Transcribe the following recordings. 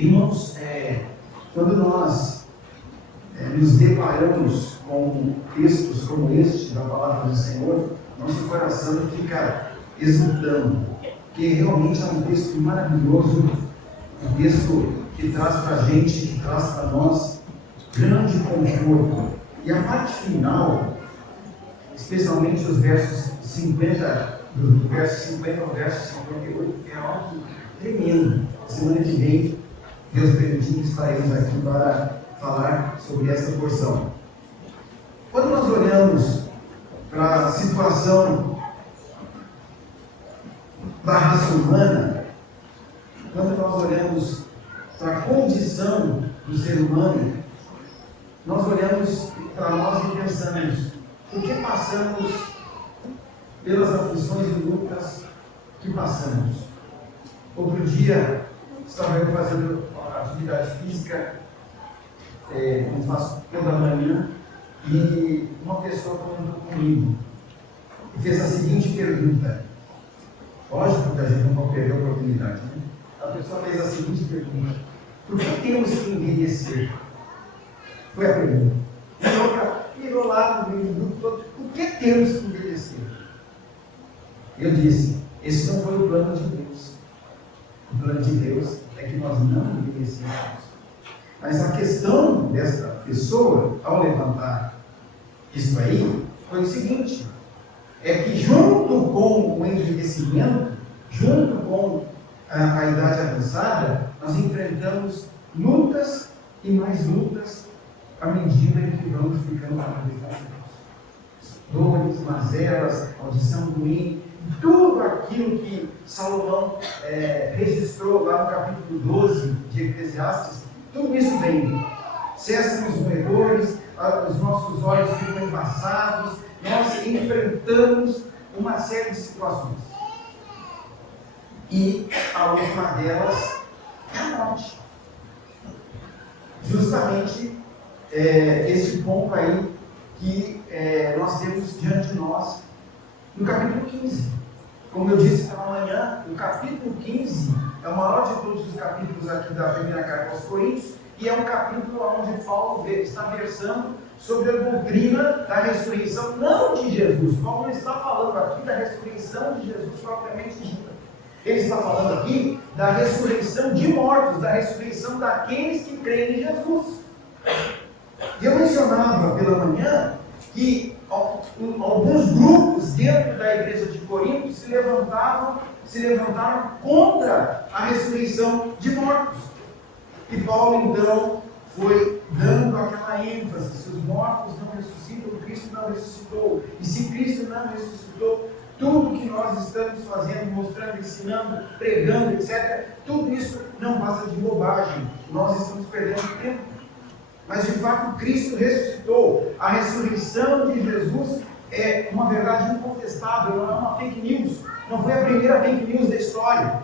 Irmãos, quando nós nos deparamos com textos como este da palavra do Senhor, nosso coração fica exultando, porque realmente é um texto maravilhoso, um texto que traz para a gente, que traz para nós grande conforto. E a parte final, especialmente os versos 50, do verso 50 ao verso 58, é algo tremendo. Semana que vem, Deus permitindo, estaremos aqui para falar sobre essa porção. Quando nós olhamos para a situação da raça humana, quando nós olhamos para a condição do ser humano, nós olhamos para nós e pensamos: por que passamos pelas aflições e lutas que passamos? Outro dia, estava eu fazendo atividade física, como faço toda manhã, e uma pessoa comentou comigo e fez a seguinte pergunta. Lógico que a gente não pode perder a oportunidade, né? A pessoa fez a seguinte pergunta: por que temos que envelhecer? Foi a pergunta. Virou lá no meio do grupo todo: por que temos que envelhecer? Eu disse: esse não foi o plano de Deus. O plano de Deus é que nós não envelhecemos. Mas a questão desta pessoa, ao levantar isso aí, foi o seguinte: é que junto com o envelhecimento, junto com a idade avançada, nós enfrentamos lutas e mais lutas à medida em que vamos ficando cada vez mais velhos. Dores, mazelas, audição ruim, tudo aquilo que Salomão registrou lá no capítulo 12 de Eclesiastes, tudo isso vem. Cessam os roedores, os nossos olhos ficam embaçados, nós enfrentamos uma série de situações. E a última delas é a morte. Justamente esse ponto aí que nós temos diante de nós no capítulo 15. Como eu disse pela manhã, o capítulo 15 é o maior de todos os capítulos aqui da primeira carta aos Coríntios, e é um capítulo onde Paulo está versando sobre a doutrina da ressurreição, não de Jesus. Paulo não está falando aqui da ressurreição de Jesus propriamente dita. Ele está falando aqui da ressurreição de mortos, da ressurreição daqueles que creem em Jesus. E eu mencionava pela manhã que alguns grupos dentro da igreja de Corinto se levantaram contra a ressurreição de mortos. E Paulo então foi dando aquela ênfase: se os mortos não ressuscitam, Cristo não ressuscitou. E se Cristo não ressuscitou, tudo que nós estamos fazendo, mostrando, ensinando, pregando, etc., tudo isso não passa de bobagem. Nós estamos perdendo tempo. Mas de fato Cristo ressuscitou. A ressurreição de Jesus é uma verdade incontestável, não é uma fake news. Não foi a primeira fake news da história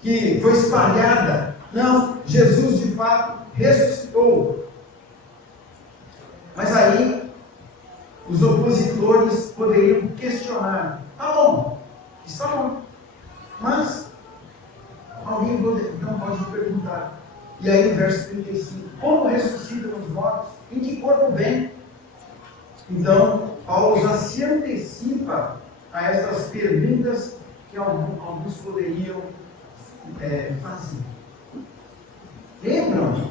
que foi espalhada. Não, Jesus de fato ressuscitou. Mas aí os opositores poderiam questionar: tá bom, está bom, mas alguém então pode perguntar. E aí, no verso 35, como ressuscitam os mortos? Em que corpo vem? Então, Paulo já se antecipa a essas perguntas que alguns poderiam fazer. Lembram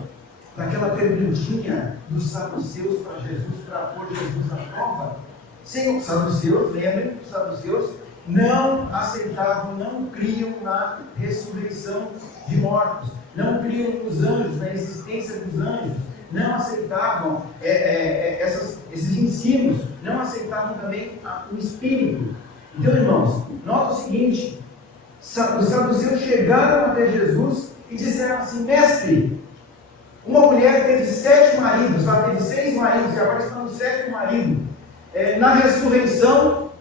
daquela perguntinha dos saduceus para Jesus, para pôr Jesus à prova? Sim, os saduceus, lembrem, os saduceus não aceitavam, não criam na ressurreição de mortos, não criam nos anjos, na existência dos anjos, não aceitavam esses ensinos, não aceitavam também o Espírito. Então, irmãos, nota o seguinte: os saduceus chegaram até Jesus e disseram assim: mestre, uma mulher teve 7 maridos, ela teve 6 maridos e agora está no 7º marido. Na ressurreição,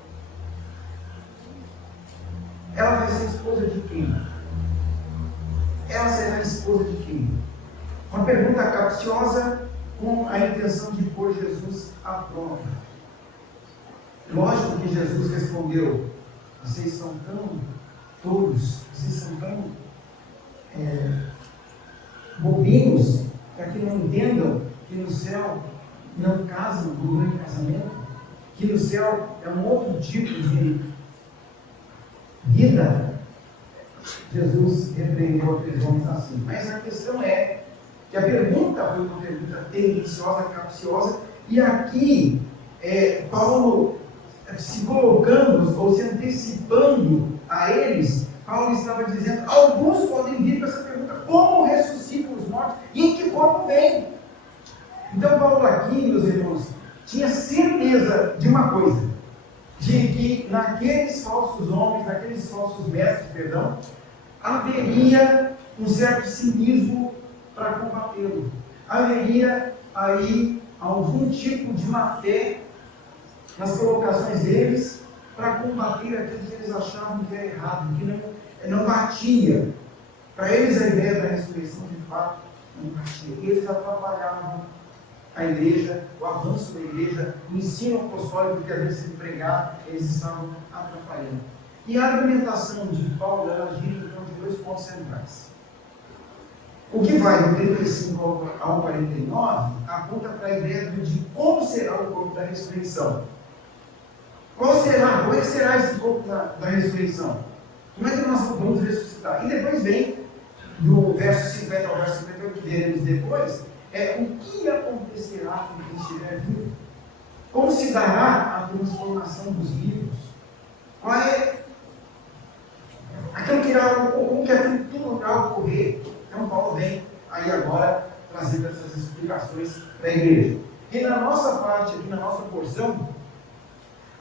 ela vai ser esposa de quem? Ela será esposa de quem? Uma pergunta capciosa com a intenção de pôr Jesus à prova. Lógico que Jesus respondeu: vocês são tão tolos, vocês são tão bobinhos, para que não entendam que no céu não casam durante o casamento, que no céu é um outro tipo de vida. Jesus repreendeu aqueles homens assim. Mas a questão é que a pergunta foi uma pergunta tendenciosa, capciosa, e aqui Paulo se colocando ou se antecipando a eles, Paulo estava dizendo, alguns podem vir com essa pergunta, como ressuscitam os mortos e em que corpo vem? Então Paulo aqui, meus irmãos, tinha certeza de uma coisa, de que naqueles falsos homens, naqueles falsos mestres, perdão, haveria um certo cinismo para combatê-lo. Haveria aí algum tipo de má fé nas colocações deles para combater aquilo que eles achavam que era errado, que não batia. Para eles a ideia da ressurreição de fato não batia. Eles atrapalhavam a igreja, o avanço da igreja, o ensino apostólico que às vezes ele pregava, eles estavam atrapalhando. E a argumentação de Paulo, ela gira em torno de 2 pontos centrais. O que vai do 35 ao 49 aponta para a ideia de como será o corpo da ressurreição. Como é que será esse corpo da ressurreição? Como é que nós vamos ressuscitar? E depois vem, do verso 50 ao verso 58, que veremos depois, o que acontecerá com quem estiver vivo? Como se dará a transformação dos vivos? Qual é aquilo que irá, como que aquilo tudo irá ocorrer? Então Paulo vem aí agora trazendo essas explicações para a igreja. E na nossa parte, aqui na nossa porção,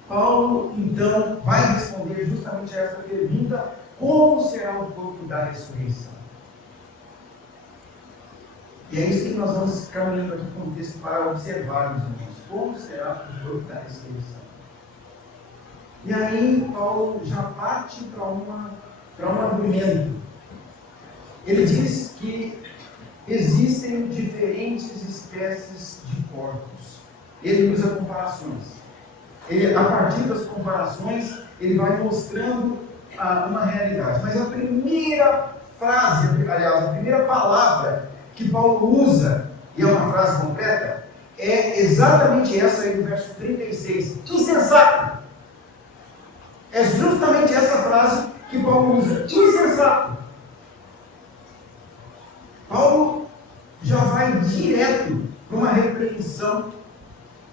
Paulo então vai responder justamente a essa pergunta: como será o corpo da ressurreição? E é isso que nós vamos caminhando aqui com o texto para observarmos, irmãos. Como será o corpo da ressurreição? E aí Paulo já parte para um argumento. Ele diz que existem diferentes espécies de corpos. Ele usa comparações. A partir das comparações, ele vai mostrando uma realidade. Mas a primeira frase, aliás, a primeira palavra que Paulo usa, e é uma frase completa, é exatamente essa aí do verso 36. Insensato! É justamente essa frase que Paulo usa. Insensato! Paulo já vai direto para uma repreensão,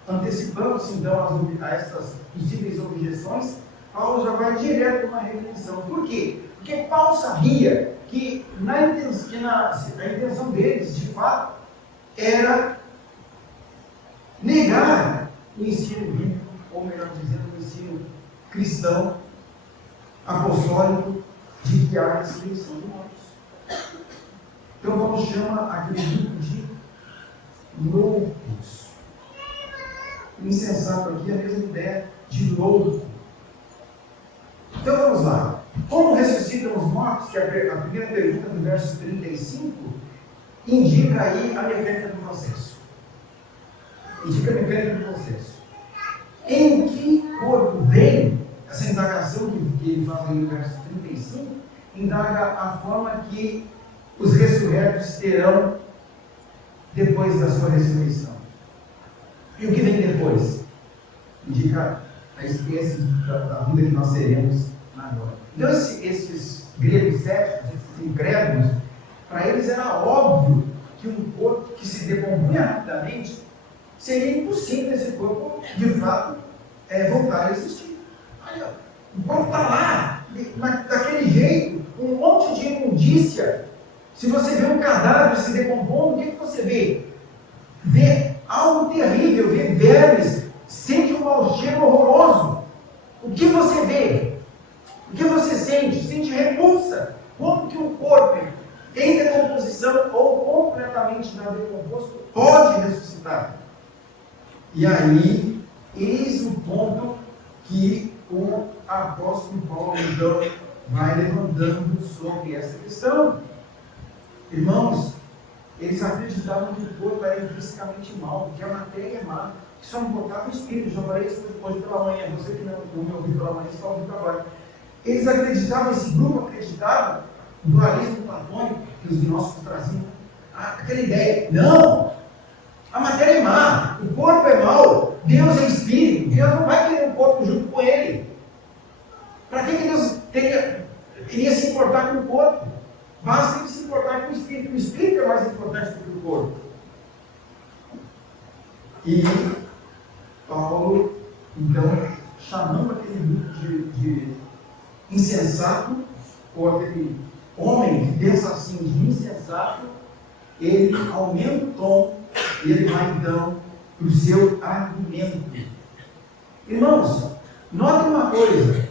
antecipando-se então a essas possíveis objeções. Paulo já vai direto para uma repreensão. Por quê? Porque Paulo sabia que a intenção deles, de fato, era negar o ensino bíblico, ou melhor dizendo, o ensino cristão, apostólico, de que há a ressurreição de mortos. Então Paulo chama aquele grupo de loucos. O insensato aqui é a mesma ideia de louco. Então vamos lá. Como ressuscitam os mortos, que é a primeira pergunta do verso 35, indica aí a mecânica do processo. Indica a mecânica do processo. Em que corpo vem essa indagação que ele faz aí no verso 35, indaga a forma que os ressurretos terão depois da sua ressurreição. E o que vem depois? Indica a espécie da vida que nós teremos agora. Então esses gregos céticos, esses incrédulos, para eles era óbvio que um corpo que se decompunha rapidamente, seria impossível esse corpo, de fato, voltar a existir. Olha, o corpo está lá, daquele jeito, um monte de imundícia. Se você vê um cadáver se decompondo, o que você vê? Vê algo terrível, vê vermes, sente um mau cheiro horroroso. O que você vê? O que você sente? Sente repulsa. Como que um corpo em decomposição ou completamente não decomposto pode ressuscitar? E aí, eis o ponto que o apóstolo Paulo então vai levantando sobre essa questão. Irmãos, eles acreditavam que o corpo era intrinsecamente mau, que a matéria é má, que só importava o espírito. Já falei isso hoje pela manhã, você que não me ouviu pela manhã, está ouvindo agora. Eles acreditavam, esse grupo acreditava, no dualismo platônico que os gnósticos traziam, aquela ideia. Não! A matéria é má, o corpo é mau, Deus é espírito, Deus não vai querer o corpo junto com ele. Para que Deus iria se importar com o corpo? Basta ele se importar com o espírito é mais importante do que o corpo. E Paulo, então, chamando aquele grupo de insensato, ou aquele homem que pensa assim de insensato, ele aumenta o tom e ele vai então para o seu argumento. Irmãos, notem uma coisa,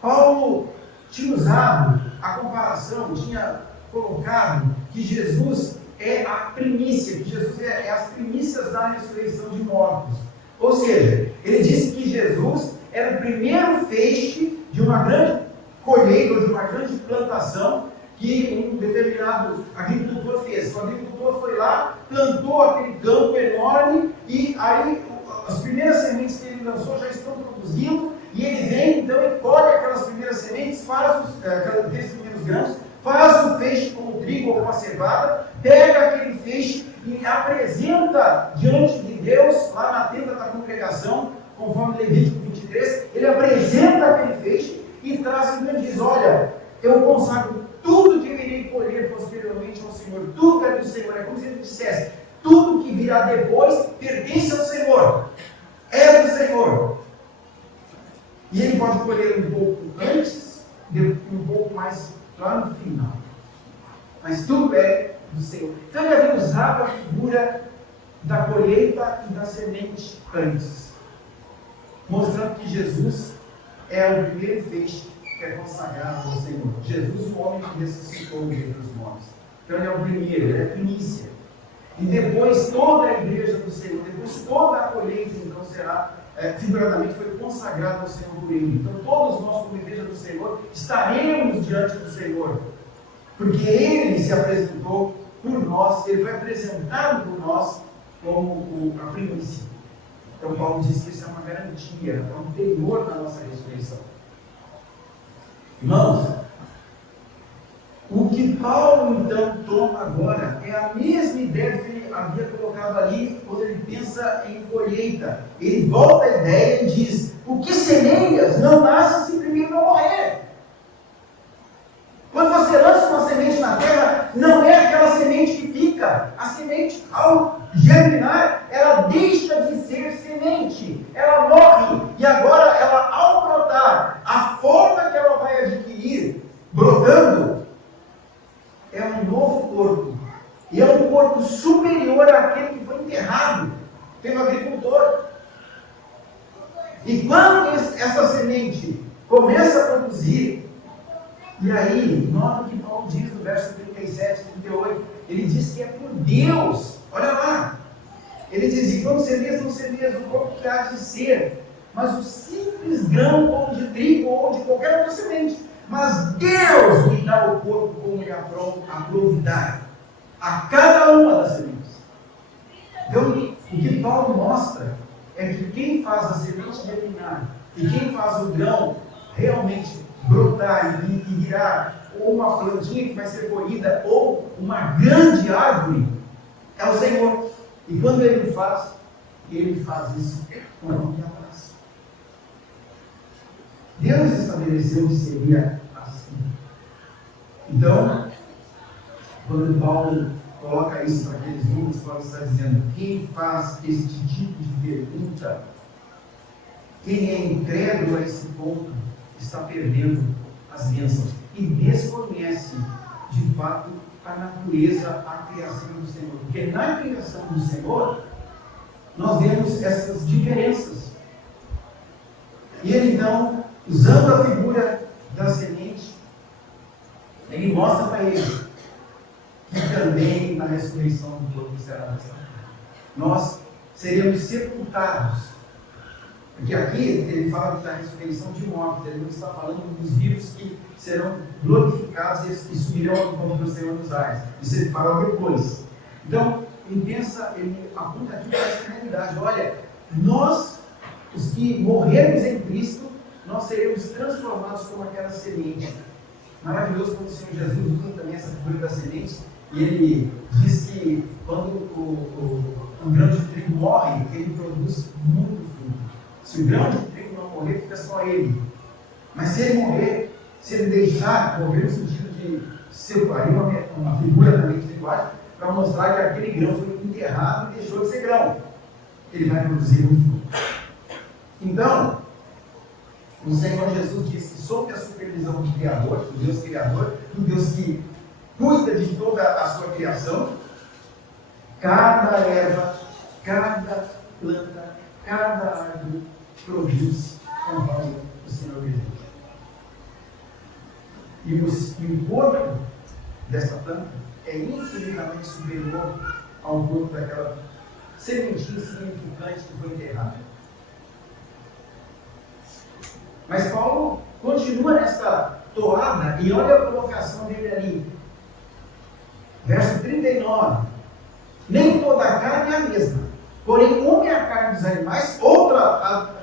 Paulo tinha usado a comparação, tinha colocado que Jesus é a primícia, que Jesus é as primícias da ressurreição de mortos. Ou seja, ele disse que Jesus era o primeiro feixe de uma grande colheita, ou de uma grande plantação que um determinado agricultor fez. O agricultor foi lá, plantou aquele campo enorme e aí as primeiras sementes que ele lançou já estão produzindo e ele vem então e colhe aquelas primeiras sementes, faz aqueles primeiros grãos, faz um feixe com o trigo ou com a cevada, pega aquele feixe e apresenta diante de Deus, lá na tenda da congregação, conforme Levítico 23, ele apresenta aquele feixe e traz e diz: olha, eu consagro tudo que eu irei colher posteriormente ao Senhor, tudo que é do Senhor. É como se ele dissesse: tudo que virá depois pertence ao Senhor, é do Senhor. E ele pode colher um pouco antes, um pouco mais lá no final, mas tudo é do Senhor. Então ele havia usado a figura da colheita e da semente antes, mostrando que Jesus é o primeiro feixe que é consagrado ao Senhor. Jesus, o homem que ressuscitou dentre os mortos. Então ele é o primeiro, ele é a primícia. E depois toda a igreja do Senhor, depois toda a colheita, então será, figuradamente, foi consagrada ao Senhor por ele. Então todos nós, como igreja do Senhor, estaremos diante do Senhor, porque ele se apresentou por nós, ele foi apresentado por nós como a primícia. Então Paulo diz que isso é uma garantia, é um penhor na nossa ressurreição. Irmãos, o que Paulo então toma agora é a mesma ideia que ele havia colocado ali quando ele pensa em colheita. Ele volta a ideia e diz: o que semeias não nasce se primeiro não morrer. Quando você lança uma semente na terra, não é aquela semente que fica. A semente, ao germinar, ela deixa de ser semente. Ela morre. E agora, ela, ao brotar, a forma que ela vai adquirir, brotando, é um novo corpo. E é um corpo superior àquele que foi enterrado pelo agricultor. E quando essa semente começa a produzir, e aí, nota o que Paulo diz no verso 37 e 38, ele diz que é por Deus, olha lá, ele diz: e quando semeias, não semeias o corpo que há de ser, mas o simples grão ou de trigo ou de qualquer outra semente, mas Deus lhe dá o corpo como ele aprove dar a cada uma das sementes. Então, o que Paulo mostra é que quem faz a semente germinar e quem faz o grão realmente brotar e virar ou uma plantinha que vai ser colhida ou uma grande árvore é o Senhor. E quando ele faz isso com a mão de abraço. Deus estabeleceu que seria assim. Então, quando Paulo coloca isso para aqueles homens, Paulo está dizendo: quem faz este tipo de pergunta, quem é incrédulo a esse ponto, está perdendo as bênçãos e desconhece de fato a natureza, a criação do Senhor. Porque na criação do Senhor nós vemos essas diferenças. E ele então, usando a figura da semente, ele mostra para ele que também na ressurreição do corpo será dessa forma. Nós seremos sepultados. Porque aqui ele fala da ressurreição de mortos, ele não está falando dos vivos que serão glorificados e subirão ao encontro do Senhor nos ares. Isso ele fala depois. Então, ele aponta aqui para essa realidade. Olha, nós, os que morrermos em Cristo, nós seremos transformados como aquela semente. Maravilhoso quando o Senhor Jesus usa também essa figura da semente, E ele diz que quando o grão de trigo morre, ele produz muito fruto. Se o grão de trigo não morrer, fica só ele. Mas se ele morrer, se ele deixar morrer no sentido de separar uma figura também de linguagem, para mostrar que aquele grão foi enterrado e deixou de ser grão, ele vai produzir muito fruto. Então, o Senhor Jesus disse que sob a supervisão do Criador, do Deus Criador, do Deus que cuida de toda a sua criação, cada erva, cada planta, cada árvore produz conforme o Senhor deseja. E o corpo dessa planta é infinitamente superior ao corpo daquela sementinha insignificante que foi enterrada. Mas Paulo continua nessa toada e olha a colocação dele ali. Verso 39. Nem toda a carne é a mesma. Porém, uma é a carne dos animais, outra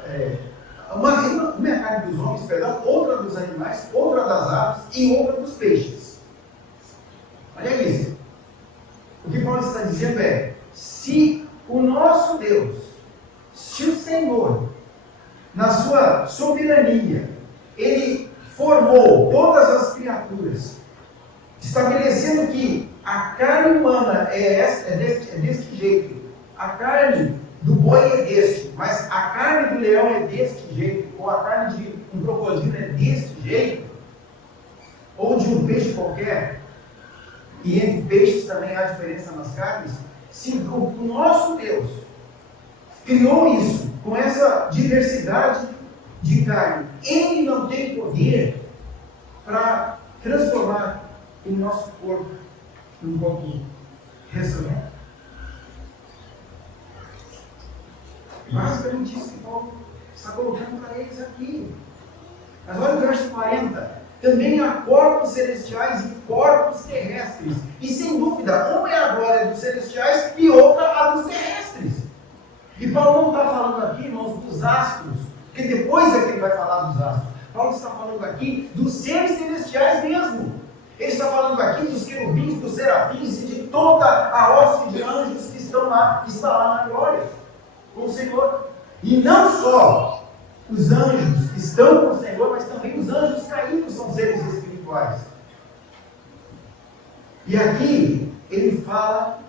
uma é a carne dos homens, perdão, outra dos animais, outra das aves e outra dos peixes. Olha isso. O que Paulo está dizendo é, se o nosso Deus, se o Senhor, na sua soberania, Ele formou todas as criaturas, estabelecendo que a carne humana é deste jeito, a carne do boi é deste, mas a carne do leão é deste jeito, ou a carne de um crocodilo é deste jeito, ou de um peixe qualquer, e entre peixes também há diferença nas carnes. Se o nosso Deus criou isso, com essa diversidade de carne, Ele não tem poder para transformar o nosso corpo num corpo ressurreto? Basicamente isso que Paulo está colocando para eles aqui. Mas olha o verso 40. Também há corpos celestiais e corpos terrestres. E sem dúvida, uma é a glória dos celestiais e outra a dos terrestres. E Paulo não está falando aqui, irmãos, dos astros, porque depois é que ele vai falar dos astros. Paulo está falando aqui dos seres celestiais mesmo. Ele está falando aqui dos querubins, dos serafins e de toda a hoste de anjos que estão lá, que está lá na glória com o Senhor. E não só os anjos que estão com o Senhor, mas também os anjos caídos são seres espirituais. E aqui ele fala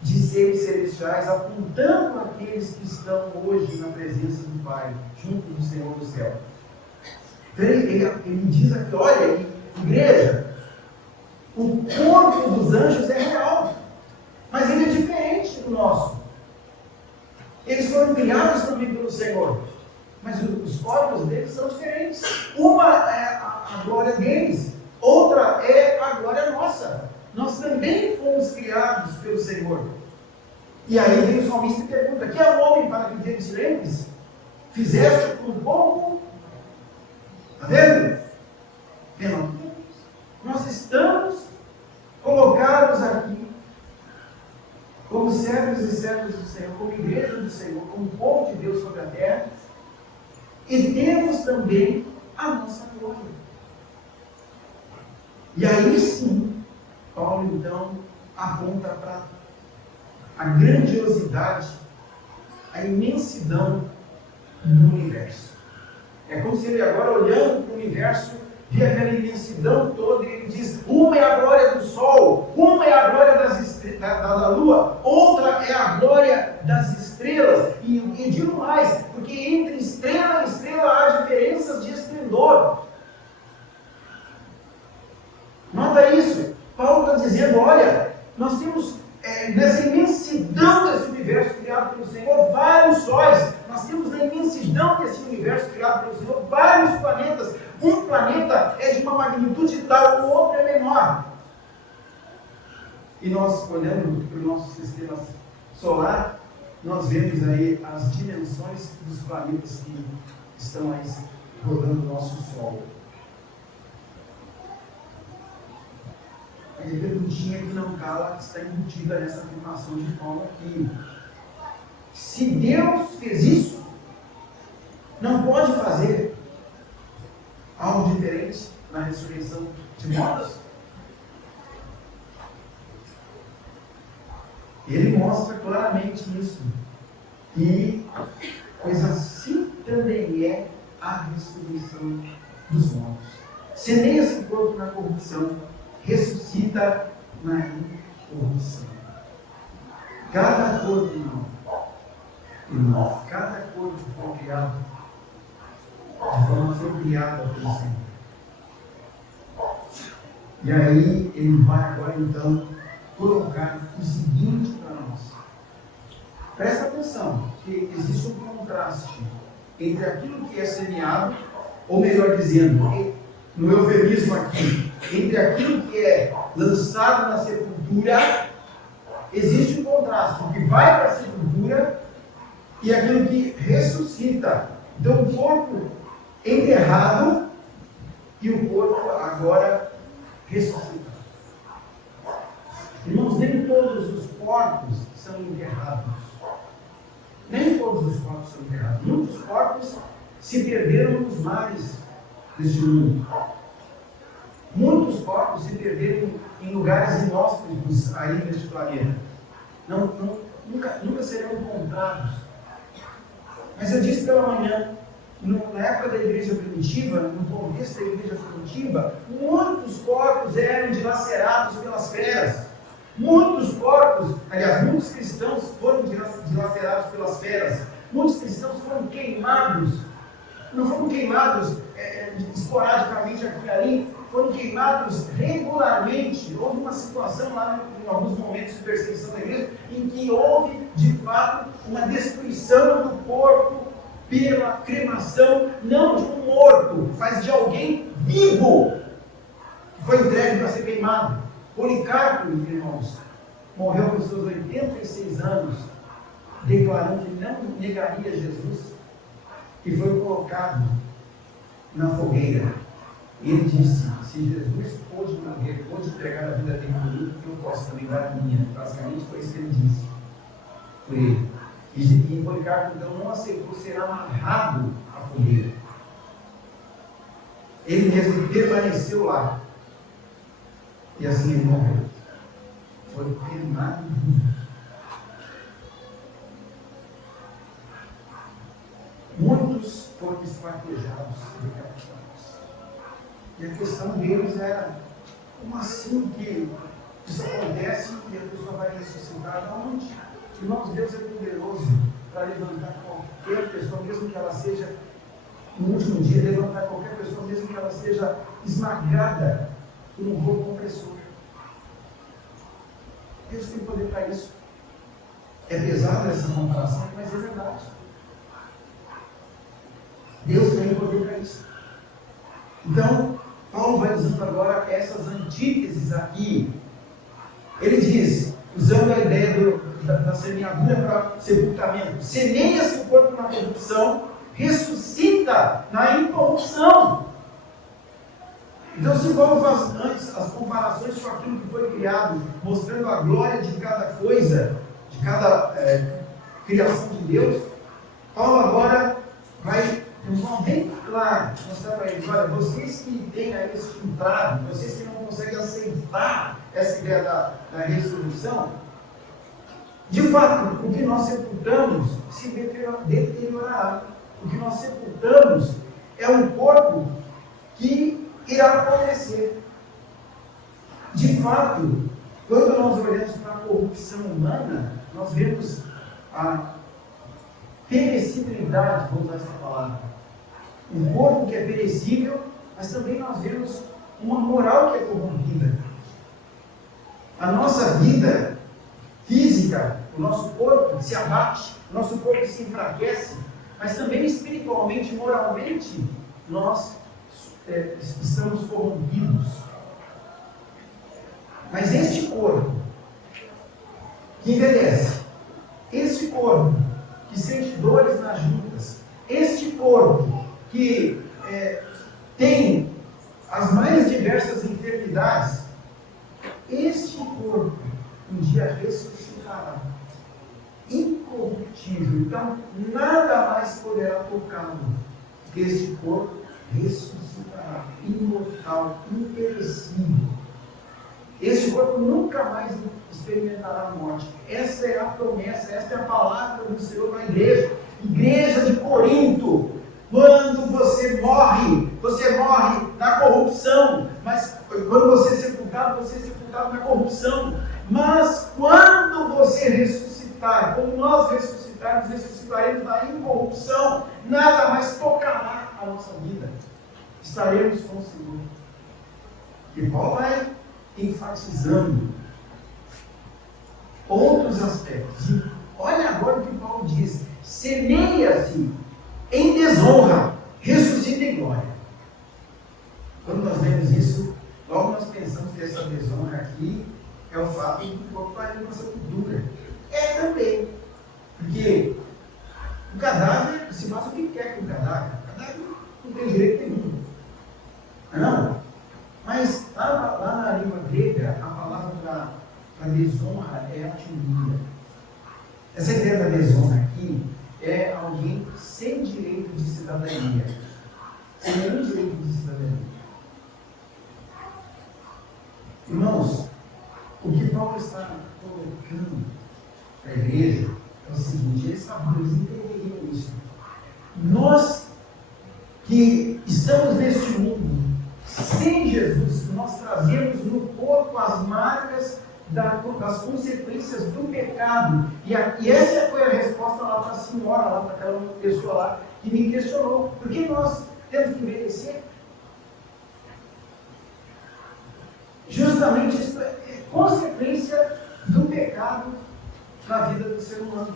de seres celestiais, apontando aqueles que estão hoje na presença do Pai, junto do Senhor do céu. Então ele diz aqui, olha, igreja, o corpo dos anjos é real, mas ele é diferente do nosso. Eles foram criados também pelo Senhor, mas os corpos deles são diferentes. Uma é a glória deles, outra é a glória nossa. Nós também fomos criados pelo Senhor. E aí vem o salmista e pergunta, que é o homem para que te lembres? Fizeste com pouco? Está vendo? Não. Nós estamos colocados aqui como servos e servas do Senhor, como igreja do Senhor, como povo de Deus sobre a terra, e temos também a nossa glória. E aí sim, Paulo então aponta para a grandiosidade, a imensidão do universo. É como se ele agora, olhando para o universo, via aquela imensidão toda e ele diz, uma é a glória do sol, uma é a glória da lua, outra é a glória das estrelas. E digo mais, porque entre estrela e estrela há diferenças de esplendor. Nota isso. Paulo está dizendo, olha, nós temos nessa imensidão desse universo criado pelo Senhor, vários sóis. Nós temos na imensidão desse universo criado pelo Senhor, vários planetas. Um planeta é de uma magnitude tal, o outro é menor. E nós, olhando para o nosso sistema solar, nós vemos aí as dimensões dos planetas que estão aí rodando o nosso Sol. A perguntinha que não cala está embutida nessa afirmação de Paulo aqui. Se Deus fez isso, não pode fazer algo diferente na ressurreição de mortos? Ele mostra claramente isso. E pois assim também é a ressurreição dos mortos. Semeia-se o corpo na corrupção, ressuscita na incorrupção. Cada corpo, irmão, cada corpo foi criado de forma apropriada pelo Senhor. E aí ele vai agora então colocar o seguinte para nós. Presta atenção, que existe um contraste entre aquilo que é semeado, ou melhor dizendo, no eufemismo aqui, entre aquilo que é lançado na sepultura, existe um contraste, o que vai para a sepultura e aquilo que ressuscita. Então o corpo enterrado e o corpo agora ressuscita. Irmãos, nem todos os corpos são enterrados. Nem todos os corpos são enterrados. Muitos corpos se perderam nos mares deste mundo. Muitos corpos se perderam em lugares inóspitos aí neste planeta. Nunca serão encontrados. Mas eu disse pela manhã, na época da igreja primitiva, no contexto da igreja primitiva, muitos corpos eram dilacerados pelas feras. Muitos corpos, aliás, muitos cristãos foram dilacerados pelas feras. Muitos cristãos foram queimados. Não foram queimados esporadicamente aqui e ali, foram queimados regularmente. Houve uma situação lá, em alguns momentos de perseguição da igreja, em que houve, de fato, uma destruição do corpo pela cremação, não de um morto, mas de alguém vivo, que foi entregue para ser queimado. Policarpo, irmãos, morreu com seus 86 anos, declarando que não negaria Jesus, e foi colocado na fogueira. Ele disse: se Jesus pôde morrer, pôde entregar a vida dele por mim, eu posso também dar a minha. Basicamente foi isso que ele disse por ele. E Policarpo então não aceitou ser amarrado à fogueira. Ele mesmo permaneceu lá. E assim ele morreu. Foi queimado vivo. Muitos foram esquartejados, decapitados. E a questão deles era: como assim que isso acontece e a pessoa vai ressuscitar? Aonde? Irmãos, Deus é poderoso para levantar qualquer pessoa, mesmo que ela seja, no último dia, levantar qualquer pessoa, mesmo que ela seja esmagada por um rolo compressor. Deus tem poder para isso. É pesada essa comparação, mas é verdade. Deus tem poder para isso. Então, Paulo vai usando agora essas antíteses aqui. Ele diz, usando a ideia da semeadura para sepultamento: semeia-se o corpo na corrupção, ressuscita na incorrupção. Então, se Paulo faz antes as comparações com aquilo que foi criado, mostrando a glória de cada coisa, de cada criação de Deus, Paulo agora vai, de um modo bem claro, mostrar para eles: olha, vocês que têm aí esse entrave, vocês que não conseguem aceitar essa ideia da ressurreição, de fato, o que nós sepultamos se deteriorará. O que nós sepultamos é um corpo que irá acontecer. De fato, quando nós olhamos para a corrupção humana, nós vemos a perecibilidade, vou usar essa palavra. Um corpo que é perecível, mas também nós vemos uma moral que é corrompida. A nossa vida física, o nosso corpo se abate, o nosso corpo se enfraquece, mas também espiritualmente, moralmente, nós estamos corrompidos. Mas este corpo que envelhece, este corpo que sente dores nas juntas, este corpo que tem as mais diversas enfermidades, este corpo um dia ressuscitará, incorruptível. Então nada mais poderá tocá-lo, porque este corpo ressuscitará, imortal, imperecível. Este corpo nunca mais experimentará a morte. Essa promessa, esta é a palavra do Senhor para a igreja. Igreja de Corinto, quando você morre na corrupção, mas quando você é sepultado na corrupção. Mas quando você ressuscitar, como nós ressuscitaremos na incorrupção, nada mais tocará a nossa vida. Estaremos com o Senhor. E Paulo vai enfatizando outros aspectos. E olha agora o que Paulo diz: semeia-se em desonra, ressuscita em glória. Quando nós vemos isso, logo nós pensamos que essa desonra aqui é o fato de que o corpo vai para a sepultura. É também. Porque o cadáver, se faz o que quer com o cadáver. O cadáver não tem direito nenhum. Não. Mas lá na língua grega, a palavra para desonra é atilia. Essa ideia da desonra aqui é alguém sem direito de cidadania. Sem nenhum direito de cidadania. Irmãos, o que Paulo está colocando para a igreja é o seguinte: eles entenderiam isso. Nós que estamos neste mundo, sem Jesus, nós trazemos no corpo as marcas das consequências do pecado. E essa foi a resposta lá para a senhora, lá para aquela pessoa lá que me questionou: por que nós temos que merecer? Justamente isso é consequência do pecado na vida do ser humano.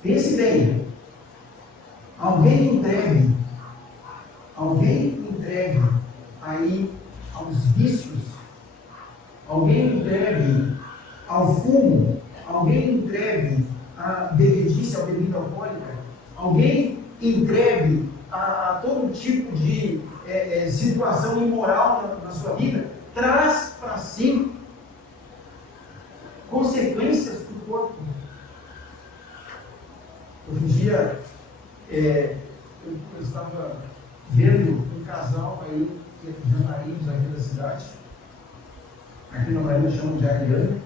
Pense bem, alguém entregue aí aos vícios, alguém entregue ao fumo, alguém entregue à bebedice, à bebida alcoólica, alguém entregue a todo tipo de situação imoral na sua vida, traz para si consequências para o corpo. Outro dia, eu estava vendo um casal aí, de amarinhos aqui da cidade, aqui no Bahia chamam de Ariana.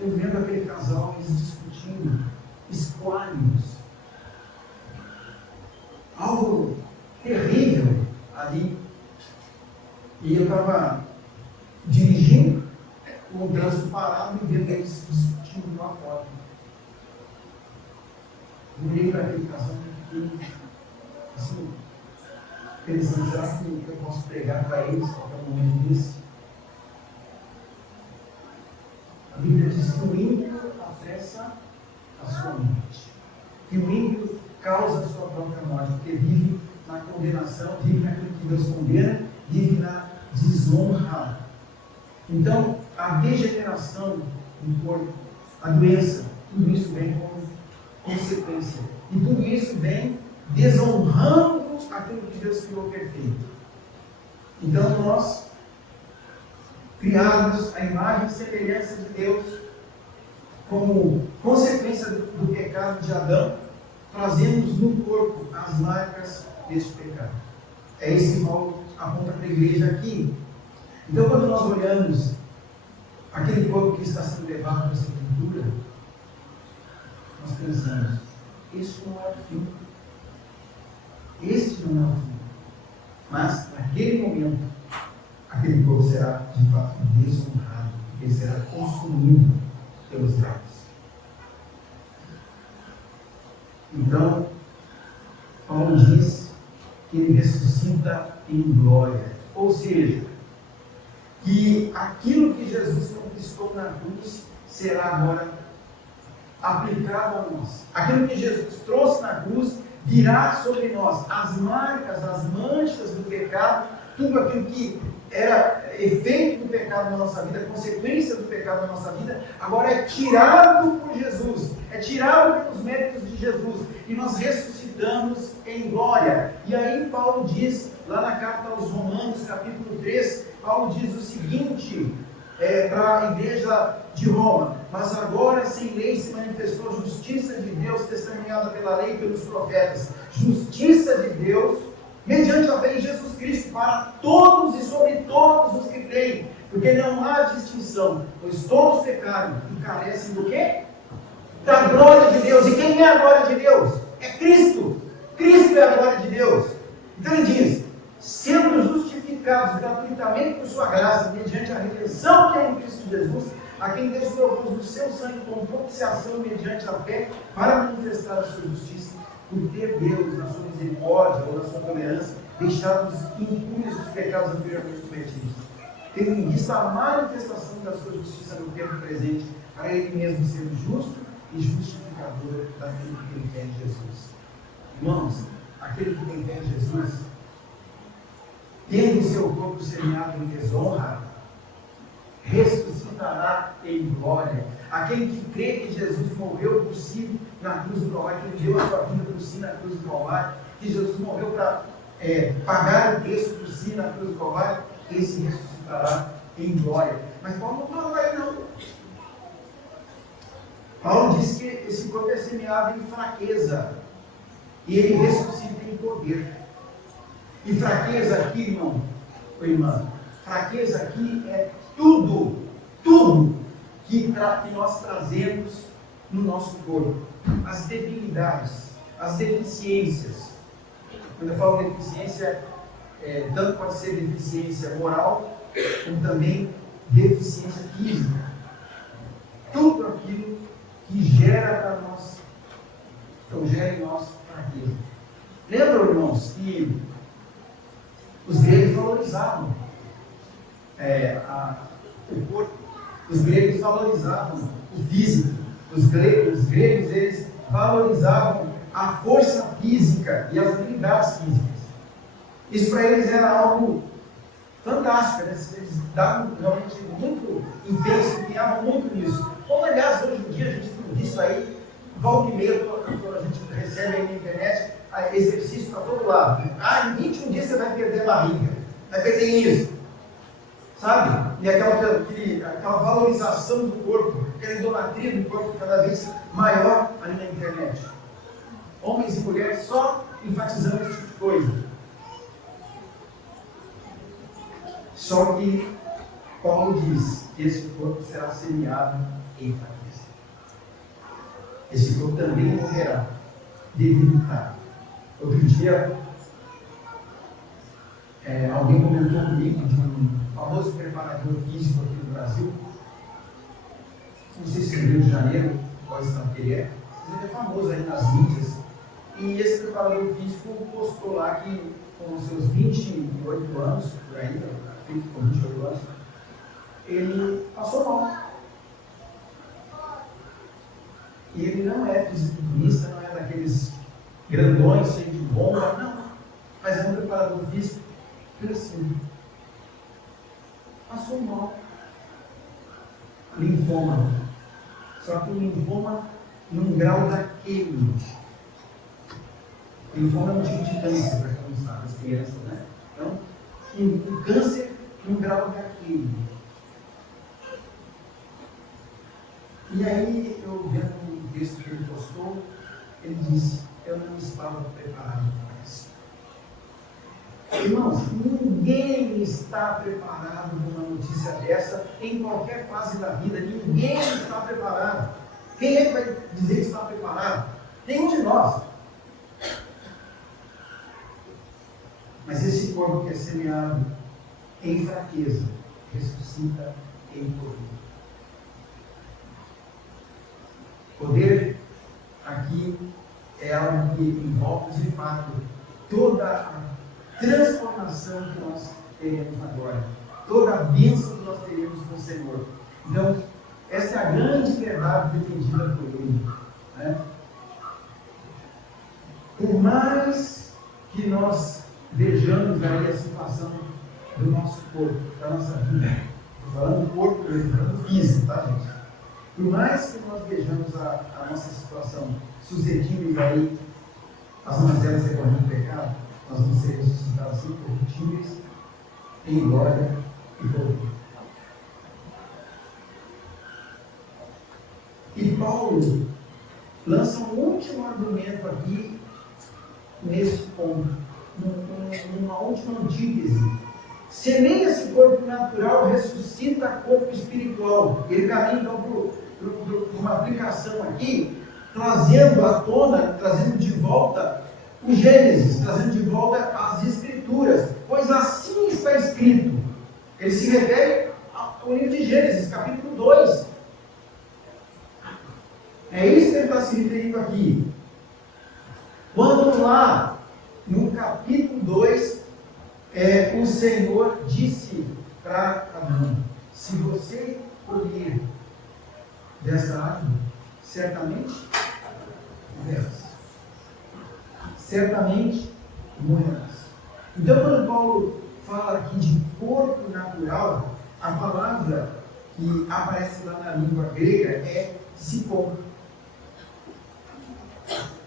Eu vendo aquele casal, eles discutindo, esquálios, algo terrível ali. E eu estava dirigindo, com o trânsito parado e vendo eles discutindo lá fora. Eu olhei para aquele casal e fiquei assim, pensando: será que eu posso pregar para eles a qualquer momento desse? A Bíblia diz que o ímpio apressa a sua morte, que o ímpio causa a sua própria morte, porque vive na condenação, vive naquilo que Deus condena, vive na desonra. Então, a degeneração do corpo, a doença, tudo isso vem como consequência. E tudo isso vem desonrando aquilo que Deus criou perfeito. Então, nós, criados à imagem e semelhança de Deus, como consequência do pecado de Adão, trazemos no corpo as marcas deste pecado. É isso que Paulo aponta para a igreja aqui. Então, quando nós olhamos aquele corpo que está sendo levado para a sepultura, nós pensamos: este não é o fim. Este não é o fim. Mas, naquele momento, aquele corpo será, de fato, desonrado. Ele será consumido pelos dramas. Então, Paulo diz que ele ressuscita em glória. Ou seja, que aquilo que Jesus conquistou na cruz será agora aplicado a nós. Aquilo que Jesus trouxe na cruz virá sobre nós. As marcas, as manchas do pecado, tudo aquilo que era efeito do pecado na nossa vida, consequência do pecado na nossa vida, agora é tirado por Jesus, é tirado pelos méritos de Jesus, e nós ressuscitamos em glória. E aí Paulo diz, lá na carta aos Romanos, capítulo 3, Paulo diz o seguinte, para a igreja de Roma: mas agora sem lei se manifestou a justiça de Deus, testemunhada pela lei e pelos profetas, justiça de Deus mediante a fé em Jesus Cristo, para todos e sobre todos os que creem, Porque não há distinção, pois todos pecaram e carecem do quê? Da glória de Deus. E quem é a glória de Deus? É Cristo. Cristo é a glória de Deus. Então ele diz, sendo justificados gratuitamente por sua graça, mediante a redenção que é em Cristo Jesus, a quem Deus propôs no seu sangue como propiciação mediante a fé, para manifestar a sua justiça, por ter Deus, na sua misericórdia ou na sua tolerância, deixado os impunes dos pecados anteriormente cometidos, tendo em vista a manifestação da sua justiça no tempo presente, para ele mesmo ser justo e justificador daquele que tem fé em Jesus. Irmãos, aquele que tem fé em Jesus, tendo o seu corpo semeado em desonra, ressuscitará em glória. Aquele que crê que Jesus morreu por si na cruz do Calvário, que ele deu a sua vida por si na cruz do Calvário, que Jesus morreu para pagar o preço por si na cruz do Calvário, esse ressuscitará em glória. Mas Paulo não falou aí não. Paulo diz que esse corpo é semeado em fraqueza e ele ressuscita em poder. E fraqueza aqui, irmão, ou irmã, fraqueza aqui é tudo que nós trazemos no nosso corpo. As debilidades, as deficiências. Quando eu falo deficiência, tanto pode ser deficiência moral, como também deficiência física. Tudo aquilo que gera para nós, então gera em nós fraqueza. Lembram, irmãos, que os gregos valorizavam o corpo, os gregos valorizavam o físico, os gregos eles valorizavam a força física e as habilidades físicas. Isso para eles era algo fantástico, né? Eles davam realmente muito intenso, empenhavam muito nisso. Como aliás hoje em dia a gente tem visto aí, volta e meia, quando a gente recebe aí na internet, exercício para todo lado. Em 21 dias você vai perder a barriga, vai perder isso, sabe? E aquela valorização do corpo, aquela idolatria do corpo cada vez maior ali na internet. Homens e mulheres só enfatizando esse tipo de coisa. Só que Paulo diz que esse corpo será semeado em fraqueza. Esse corpo também morrerá, debilitado. Outro dia, alguém comentou comigo de um famoso preparador físico aqui no Brasil, não sei se é Rio de Janeiro, qual estado que ele é, mas ele é famoso aí nas mídias, e esse preparador físico postou lá que com os seus 28 anos, por aí, com 28 anos, ele passou mal. E ele não é fisiculturista, não é daqueles grandões, cheio de bomba, não. Mas é um preparador físico crescido. Passou mal. Linfoma. Só que o linfoma num grau daquele. Linfoma é um tipo de câncer, para quem não sabe, as crianças, né? Então, um câncer num grau daquele. E aí, eu vendo um texto que ele postou, ele disse: eu não estava preparado para isso. Irmãos, ninguém está preparado para uma notícia dessa em qualquer fase da vida. Ninguém está preparado. Quem é que vai dizer que está preparado? Nenhum de nós. Mas esse corpo que é semeado em fraqueza ressuscita em poder. Poder aqui é algo que envolve de fato toda a transformação que nós teremos agora, toda a bênção que nós teremos com o Senhor. Então, essa é a grande verdade defendida por ele, né? Por mais que nós vejamos aí a situação do nosso corpo, da nossa vida, estou falando do corpo, estou falando do físico, tá, gente? Por mais que nós vejamos a nossa situação suscetíveis aí às mazelas decorrentes do pecado, nós vamos ser ressuscitados incorruptíveis, em glória e poder. E Paulo lança um último argumento aqui neste ponto, uma última antítese Semeia esse corpo natural, ressuscita corpo espiritual. Ele caminha então para uma aplicação aqui, trazendo à tona, trazendo de volta o Gênesis, trazendo de volta as Escrituras, pois assim está escrito. Ele se refere ao livro de Gênesis, capítulo 2. É isso que ele está se referindo aqui. Quando lá, no capítulo 2, o Senhor disse para Adão: se você comer dessa árvore, certamente morrerás. Certamente morrerás. Então, quando Paulo fala aqui de corpo natural, a palavra que aparece lá na língua grega é psikon.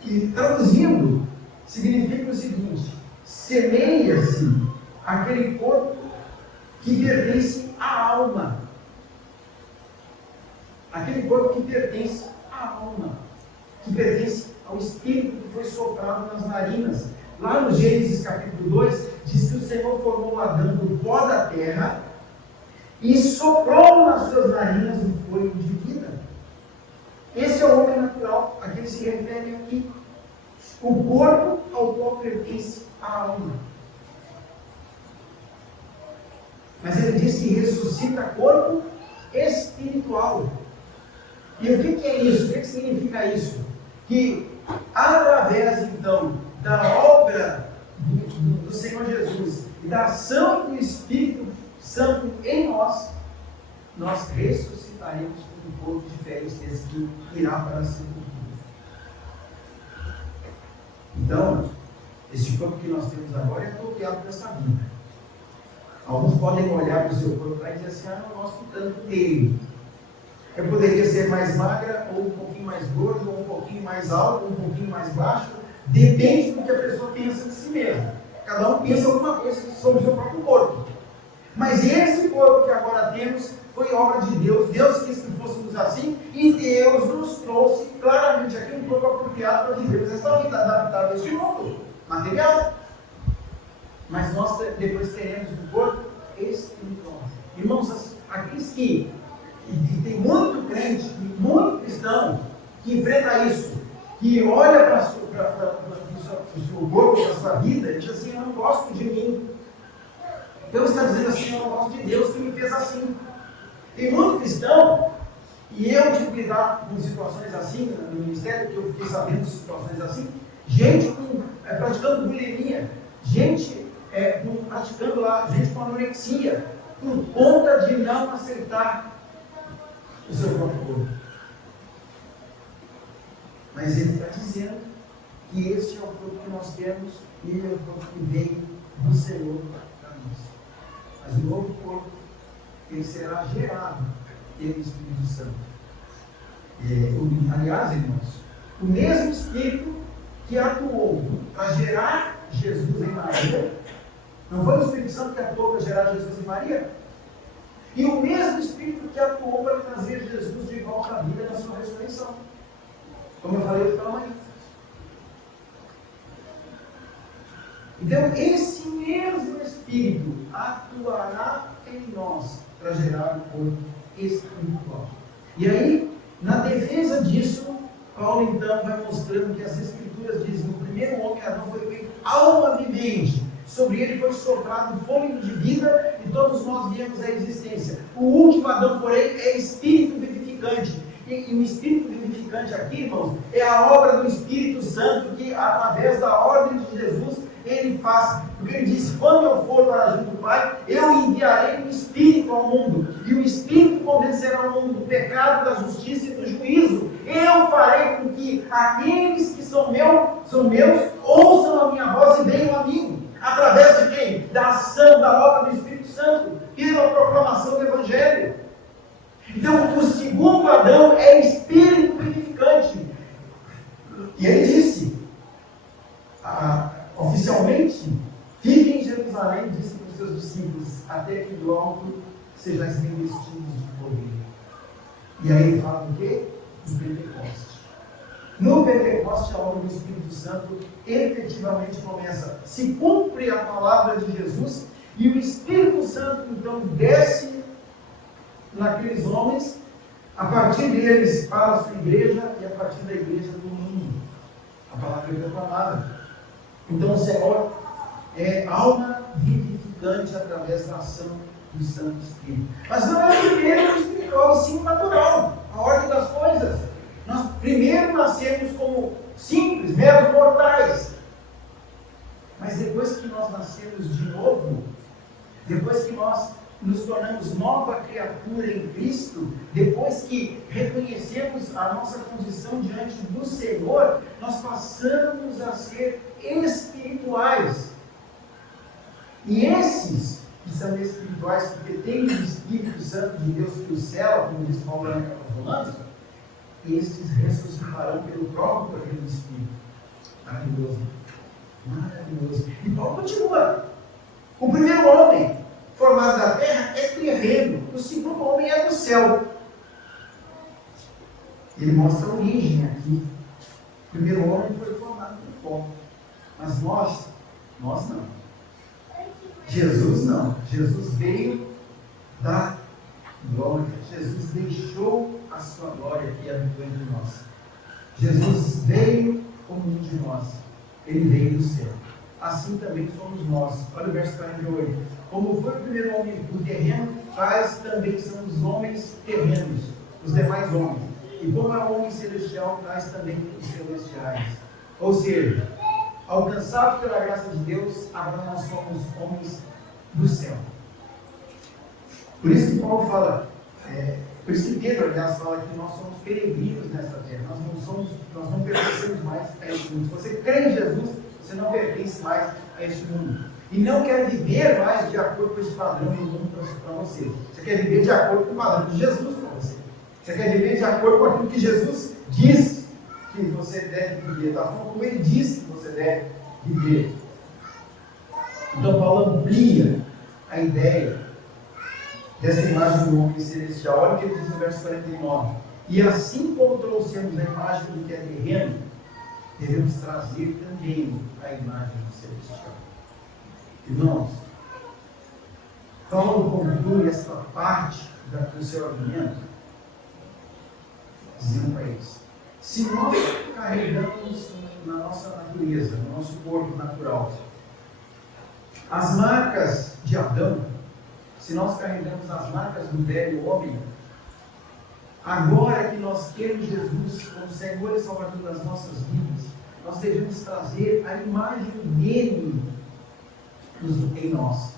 E traduzindo, significa o seguinte: semeia-se aquele corpo que pertence à alma. Aquele corpo que pertence à alma, que pertence ao espírito que foi soprado nas narinas. Lá no Gênesis capítulo 2, diz que o Senhor formou Adão do pó da terra e soprou nas suas narinas o fôlego de vida. Esse é o homem natural a que ele se refere aqui. O corpo ao qual pertence a alma. Mas ele diz que ressuscita corpo espiritual. E o que é isso? O que significa isso? Que através então da obra do Senhor Jesus e da ação do Espírito Santo em nós, nós ressuscitaremos com um corpo diferente desse que irá para a sepultura. Então, este corpo que nós temos agora é apropriado dessa vida. Alguns podem olhar para o seu corpo e dizer assim: eu não gosto tanto dele. Eu poderia ser mais magra, ou um pouquinho mais gordo, ou um pouquinho mais alto, ou um pouquinho mais baixo. Depende do que a pessoa pensa de si mesma. Cada um pensa alguma coisa sobre o seu próprio corpo. Mas esse corpo que agora temos foi obra de Deus. Deus quis que fôssemos assim, e Deus nos trouxe claramente aqui um corpo apropriado para vivermos essa vida, adaptado a este mundo material. Mas nós depois teremos um corpo espiritual. Irmãos, aqueles que tem muito crente, muito cristão, que enfrenta isso, que olha para o seu corpo, para a sua vida, e diz assim: eu não gosto de mim. Deus está dizendo assim: eu não gosto de Deus que me fez assim. Tem muito cristão, e eu tive que lidar com situações assim, no ministério, que eu fiquei sabendo de situações assim, gente praticando bulimia, gente praticando lá, gente com anorexia, por conta de não aceitar o seu próprio corpo. Mas ele está dizendo que este é o corpo que nós temos, e ele é o corpo que veio do Senhor para nós. Mas o novo corpo, ele será gerado pelo Espírito Santo. Aliás, irmãos, o mesmo Espírito que atuou para gerar Jesus em Maria, não foi o Espírito Santo que atuou para gerar Jesus em Maria? E o mesmo Espírito que atuou para trazer Jesus de volta à vida na sua ressurreição. Como eu falei pela manhã. Então, esse mesmo Espírito atuará em nós para gerar o corpo espiritual. E aí, na defesa disso, Paulo então vai mostrando que as Escrituras dizem: o primeiro homem, Adão, foi feito alma vivente. Sobre ele foi soprado o fôlego de vida, e todos nós viemos à existência. O último Adão, porém, é espírito vivificante. E o espírito vivificante aqui, irmãos, é a obra do Espírito Santo que, através da ordem de Jesus, ele faz. Porque ele disse: quando eu for para junto do Pai, eu enviarei o Espírito ao mundo, e o Espírito convencerá o mundo do pecado, da justiça e do juízo. Eu farei com que aqueles que são meus ouçam a minha voz e venham a mim. Através de quem? Da ação, da obra do Espírito Santo, pela proclamação do Evangelho. Então, o segundo Adão é espírito vivificante. E ele disse, oficialmente: fiquem em Jerusalém, disse para os seus discípulos, até que do alto sejais revestidos de poder. E aí ele fala do quê? Do Pentecoste. No Pentecoste, a obra do Espírito Santo efetivamente começa. Se cumpre a palavra de Jesus, E o Espírito Santo, então, desce naqueles homens, a partir deles para a sua igreja e a partir da igreja do mundo. A palavra é proclamada. Então, o Senhor é alma vivificante através da ação do Santo Espírito. Mas não é o primeiro espiritual, sim o natural, a ordem das coisas. Nós primeiro nascemos como simples, meros mortais. Mas depois que nós nascemos de novo, depois que nós nos tornamos nova criatura em Cristo, depois que reconhecemos a nossa condição diante do Senhor, nós passamos a ser espirituais. E esses que são espirituais, porque têm o Espírito Santo de Deus que os cela, como diz Paulo na carta aos Romanos, estes ressuscitarão pelo próprio poder do Espírito. Maravilhoso. Maravilhoso. E Paulo continua. O primeiro homem formado da terra é terreno, o segundo homem é do céu. Ele mostra a origem aqui. O primeiro homem foi formado do pó. Mas nós não. Jesus não. Jesus veio da glória. Jesus deixou a sua glória que habitou entre nós. Jesus veio como um de nós. Ele veio do céu. Assim também somos nós. Olha o verso 48. Como foi o primeiro homem do terreno, tais também são os homens terrenos, os demais homens. E como é o homem celestial, tais também os celestiais. Ou seja, alcançados pela graça de Deus, agora nós somos homens do céu. Por isso que Paulo fala, por isso que Pedro, aliás, fala que nós somos peregrinos nesta terra. Nós não pertencemos mais a este mundo. Se você crê em Jesus, você não pertence mais a este mundo. E não quer viver mais de acordo com esse padrão do mundo para você. Você quer viver de acordo com o padrão de Jesus para você. Você quer viver de acordo com aquilo que Jesus diz que você deve viver, da forma como Ele diz que você deve viver. Então Paulo amplia a ideia dessa imagem do homem celestial. Olha o que ele diz no verso 49. E assim como trouxemos a imagem do que é terreno, devemos trazer também a imagem do celestial. Irmãos, Paulo conclui esta parte do seu argumento dizendo para eles: se nós carregamos na nossa natureza, no nosso corpo natural, as marcas de Adão, se nós carregamos as marcas do velho homem, agora que nós temos Jesus como Senhor e Salvador das nossas vidas, nós devemos trazer a imagem dele em nós.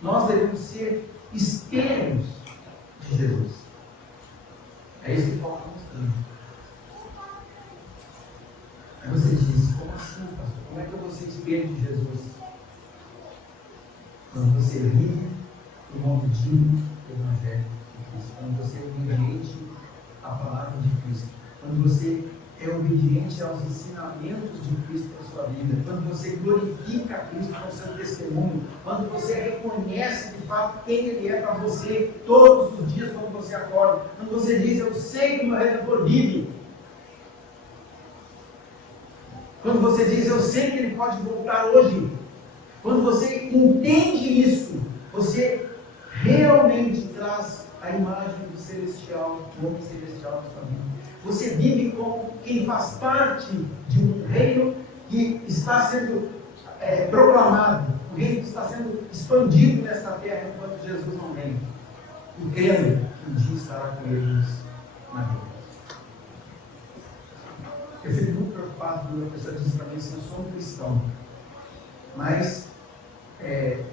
Nós devemos ser espelhos de Jesus. É isso que Paulo está mostrando. Aí você diz: como assim, pastor? Como é que eu vou ser espelho de Jesus? Quando você vive o modo digno do Evangelho de Cristo, quando você é obediente à palavra de Cristo, quando você é obediente aos ensinamentos de Cristo para a sua vida, quando você glorifica a Cristo com o seu testemunho, quando você reconhece de fato quem Ele é para você todos os dias quando você acorda, quando você diz: eu sei que o meu Redentor vive, quando você diz: eu sei que Ele pode voltar hoje, quando você entende isso, você realmente traz a imagem do celestial, do homem celestial na sua vida. Você vive como quem faz parte de um reino que está sendo proclamado, um reino que está sendo expandido nesta terra enquanto Jesus não vem. E crendo que um dia estará com eles na vida. Eu fico muito preocupado quando a pessoa diz para mim: eu sou um cristão, mas é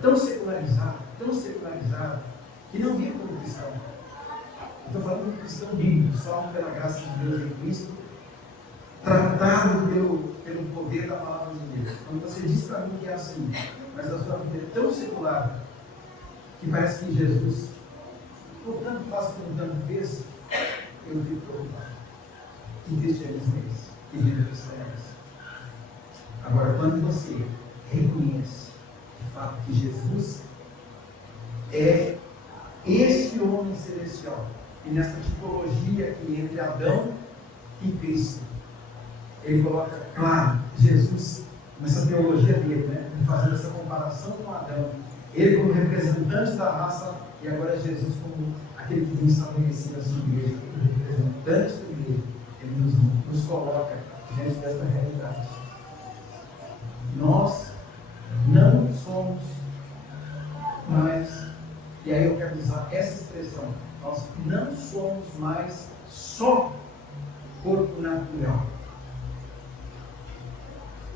tão secularizado, que não vive como cristão. Estou falando de cristão bíblico, salvo pela graça de Deus em Cristo, tratado pelo poder da palavra de Deus. Quando você diz para mim que é assim, mas a sua vida é tão secular, que parece que Jesus, por tanto faz como tanto fez, eu fico preocupado. Que cristianismo é esse? Que vida cristã é essa? Agora, quando você reconhece de fato que Jesus é este homem celestial, e nessa tipologia aqui entre Adão e Cristo, ele coloca claro: Jesus nessa teologia dele, né? Fazendo essa comparação com Adão. Ele como representante da raça e agora Jesus como aquele que vem estabelecer a sua igreja, como representante da igreja. Ele nos coloca diante dessa realidade. Nós não somos mais, e aí eu quero usar essa expressão, nós não somos mais só corpo natural.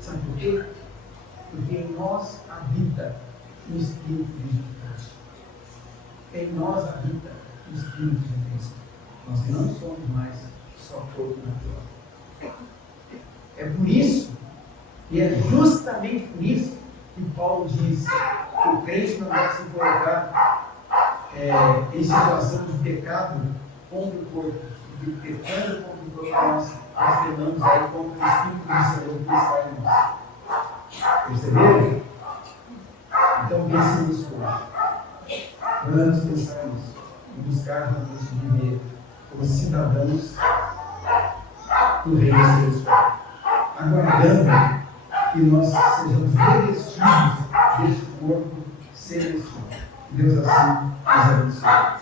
Sabe por quê? Porque em nós habita o Espírito de Deus. Em nós habita o Espírito de Deus. Nós não somos mais só corpo natural. É por isso, e é justamente por isso, que Paulo diz que o crente não deve se colocar em situação de pecado contra o corpo, porque pecando contra o corpo nós afirmamos aí contra o Espírito do Senhor que está em nós. Perceberam? Então pense nisso hoje. Vamos pensar nisso e buscar realmente viver como cidadãos do Reino de Deus, aguardando que nós sejamos revestidos deste corpo celestial. Deus assim nos abençoe.